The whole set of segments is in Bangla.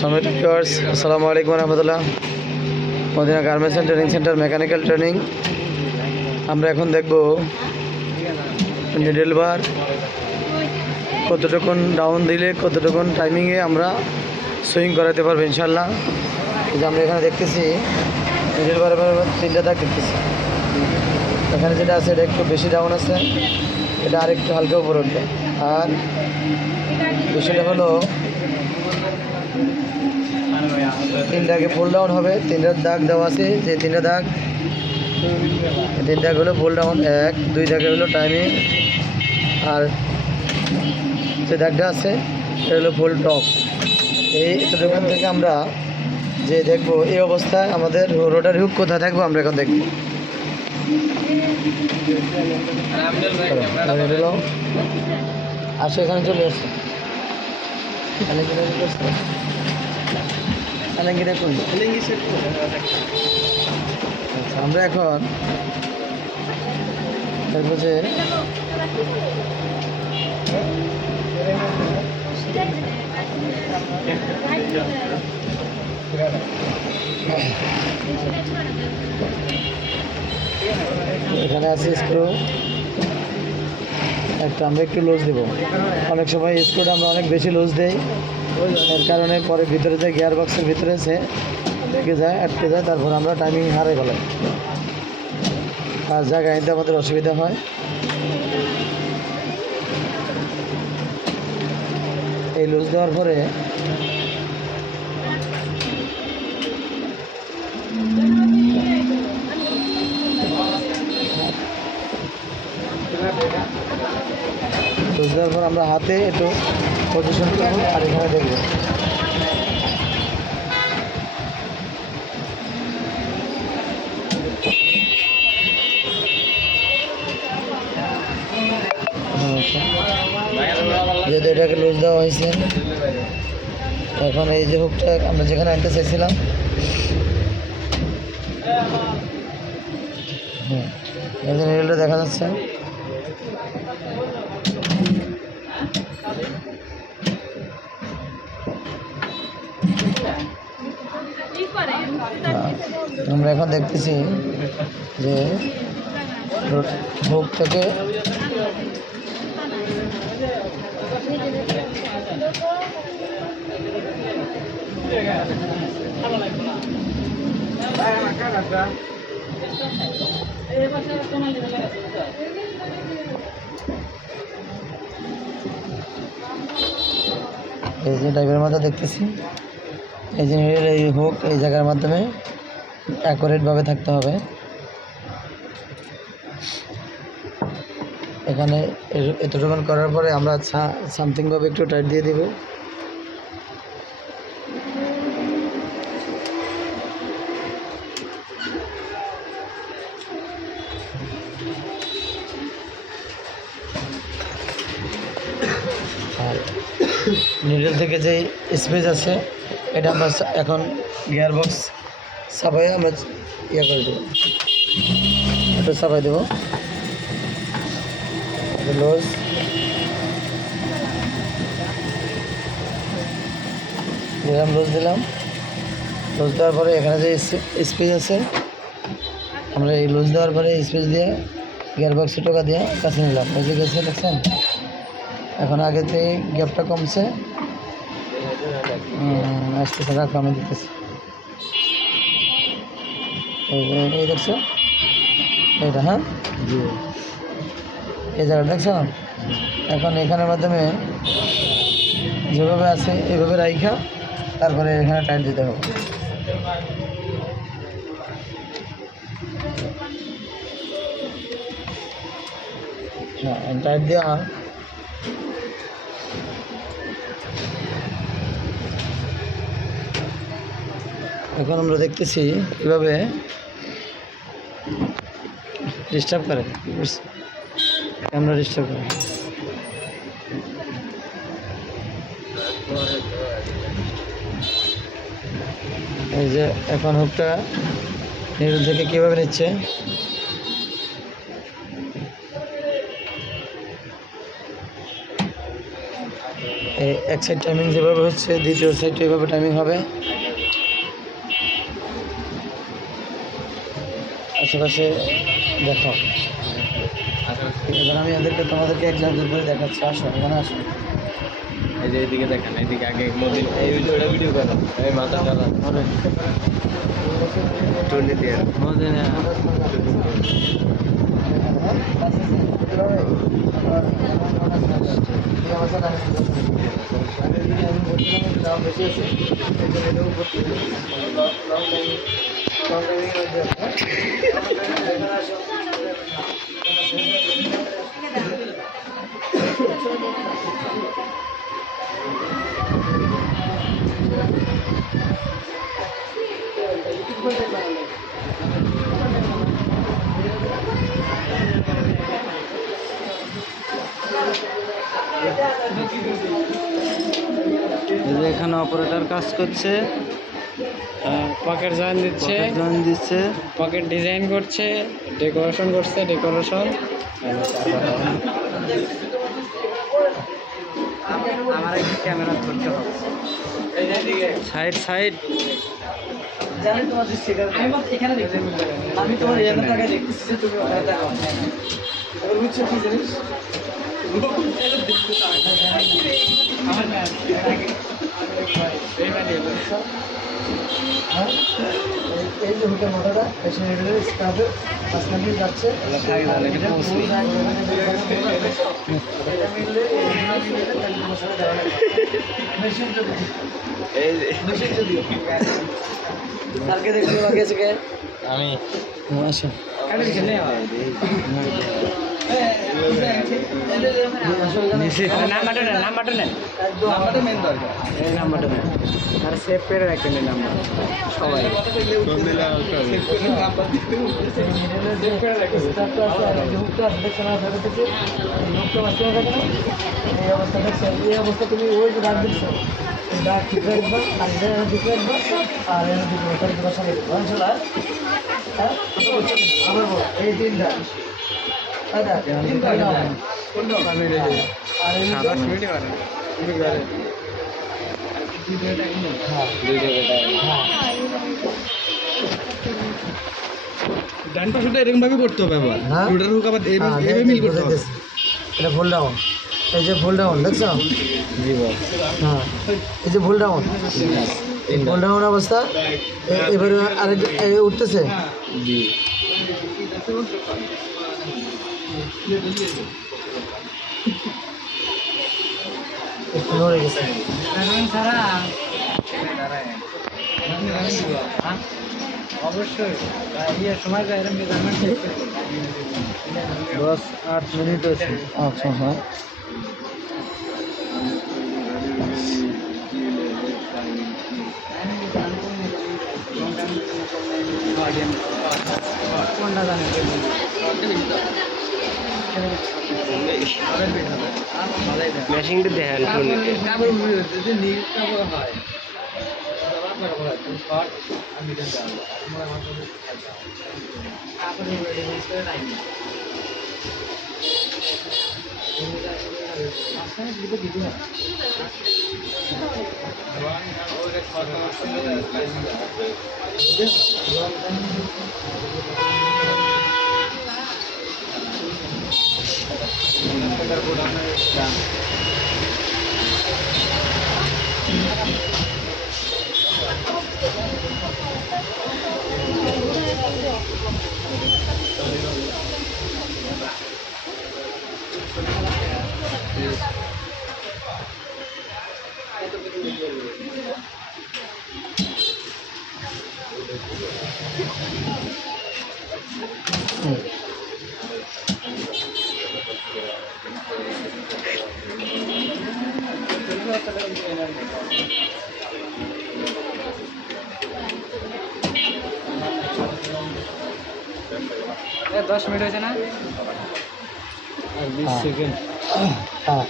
সম্মানিত ভিউয়ার্স, আসসালামু আলাইকুম রহমতুল্লাহ। Madina garments and training centre mechanical training. আমরা এখন দেখব নিডল বার কতটুকুন ডাউন দিলে কতটুকুন টাইমিংয়ে আমরা সুইং করাতে পারবো ইনশাল্লাহ। যে আমরা এখানে দেখতেছি নিডল বার তিনটা দাগ দেখতেছি। এখানে যেটা আছে এটা একটু বেশি ডাউন আছে, এটা আরেকটু হালকা উপরে উঠবে। আর বিষয়টা হলো তিনটাকে ফুল ডাউন হবে, তিনটা দাগ দেওয়া আছে। যে তিনটা দাগ, তিন দাগ হলো ফুল ডাউন, এক দুই দাগে হলো টাইমিং, আর যে দাগটা আছে এটা হলো ফুল টপ। এই দোকান থেকে আমরা যে দেখবো এই অবস্থায় আমাদের রোটারি হুক কোথায় থাকবো আমরা এখন দেখবো। আসো এখানে চলে আসছে আচ্ছা, আমরা এখন দেখবো যে এখানে আছে স্ক্রু একটা, আমরা একটু লুজ দেবো। অনেক সময় স্ক্রুটা আমরা অনেক বেশি লুজ দেই, এর কারণে পরে ভিতরে যে গিয়ার বক্সের ভিতরে আছে লেগে যায়, আটকে যায়, তারপর আমরা টাইমিং হারে ফেলাই, আর জায়গায় নিতে আমাদের অসুবিধা হয়। এই লুজ দেওয়ার পরে লুজ দেওয়ার পর আমরা হাতে একটু পজিশন করব, আর এখানে দেখবো যেহেতু এটাকে লুজ দেওয়া হয়েছে, এখন এই যে হুকটা আমরা যেখানে আনতে চাইছিলাম, এই যে নিডলটা দেখা যাচ্ছে, আমরা এখন দেখতেছি যে হুক থেকে এই যে টাইপের মধ্যে দেখতেছি, এই যে এই হুক এই জায়গার মাধ্যমে অ্যাকুরেটভাবে থাকতে হবে। এখানে এতটুকুন করার পরে আমরা সামথিংভাবে একটু টাইট দিয়ে দেব। আর নিডল থেকে যে স্পেস আছে এটা আমরা এখন গিয়ার বক্স চাপাই আমরা ইয়ে করে দেবো, একটু চাপাই দেবো লুজ। লুজ দিলাম, লুজ দেওয়ার পরে এখানে যে স্পেস আছে আমরা এই লুজ দেওয়ার পরে স্পেস দিয়ে গিয়ার বক্সে টোকা দিয়ে কাছে নিলাম। এই যে গেছে দেখছেন, এখন আগে থেকে গ্যাপটা কমছে, আসতেছে রাখো আমি দিতেছি। এই দেখছো এইটা, হ্যাঁ জি এই জায়গাটা দেখছো। এখন এখানের মাধ্যমে যেভাবে আছে এইভাবে রাইখা তারপরে এখানে টাইট দিতে হবে। হ্যাঁ টাইট দেওয়া এখন আমরা দেখতেছি কীভাবে ডিস্টার্ব করে, ক্যামেরা ডিস্টার্ব করে। এই যে এখন হুকটা নিডল থেকে কীভাবে নিচ্ছে, এক সাইড টাইমিং যেভাবে হচ্ছে দ্বিতীয় সাইডটা এভাবে টাইমিং হবে। আশেপাশে দেখো, এবার আমি তোমাদেরকে এক নজর করে দেখাচ্ছি। আসো এখানে আসো, এই যে এইদিকে দেখেন, এইদিকে আগে মদিন এই ভিডিও করো, এই মাথা চালা টুলি দিয়ে মদিন বেশি আছে। এখানে অপারেটর কাজ করছে, পকেট জয়েন দিচ্ছে, পকেট ডিজাইন করছে, ডেকোরেশন করছে, ডেকোরেশন আমার একটু ক্যামেরা ধরতে হবে। সাইড জানি তোমার এখানে দেখতে, আমি তোমার এখানে টাকা দেখতেছি যে তুমি ওখানে টাকা বুঝছো কি জিনিস। এই যে হুকের মোটরটা পেছনে স্ক্রাবে মাঝখান দিয়ে যাচ্ছে, স্যারকে দেখতে বাকি আছে কে? আমি আসো নাম্বারটা নেন, এই নাম্বারটা নেন আর সেভ করে রাখেন এই নাম্বার সবাই। এই অবস্থা তুমি ওই যে ডাক দিচ্ছ, ডাক ঠিক রাখবা, আর ঠিক রাখবা, আর এই তিনটা ডান পাশটা এরকম ভাবে করতে হবে, আবার রোটার হুক আবার এইভাবে মিল করতে হবে। এটা ফুল ডাউন, এই যে ফুল ডাউন দেখছো? জি বস। হ্যাঁ, এই যে ফুল ডাউন, ফুল ডাউন অবস্থা। এবারে আরেক উঠতেছে। জি একটু নড়ে গেছে। অবশ্যই সময় 10-8 মিনিট আছে। আচ্ছা হ্যাঁ, কোনটা জানেন? মেশিনটা দেখেন হয় এ 10 মিনিট হয়েছে না? আর 20 সেকেন্ড। হ্যাঁ,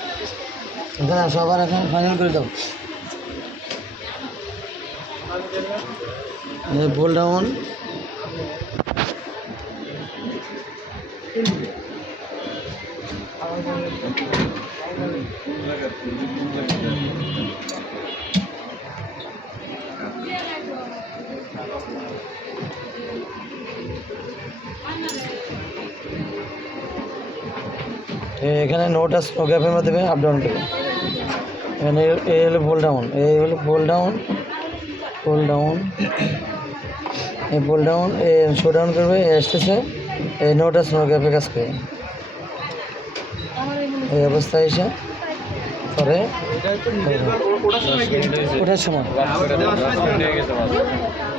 এখানে সবার এখন ফাইনাল করে দাও। ফুল ডাউন, এখানে নোটা স্নো গ্যাপের মাধ্যমে আপ ডাউন করবে। এখানে এই হলো পুল ডাউন, এই হলো পুল ডাউন, পুল ডাউন, এই পুল ডাউন, এই শো ডাউন করবে, এই আসতেছে, এই নোটা স্নো গ্যাপে কাজ করবে। এই অবস্থায় এসে পরে এটা একটু নিজের ওটার সময় ওঠার সময় দেওয়ার সময়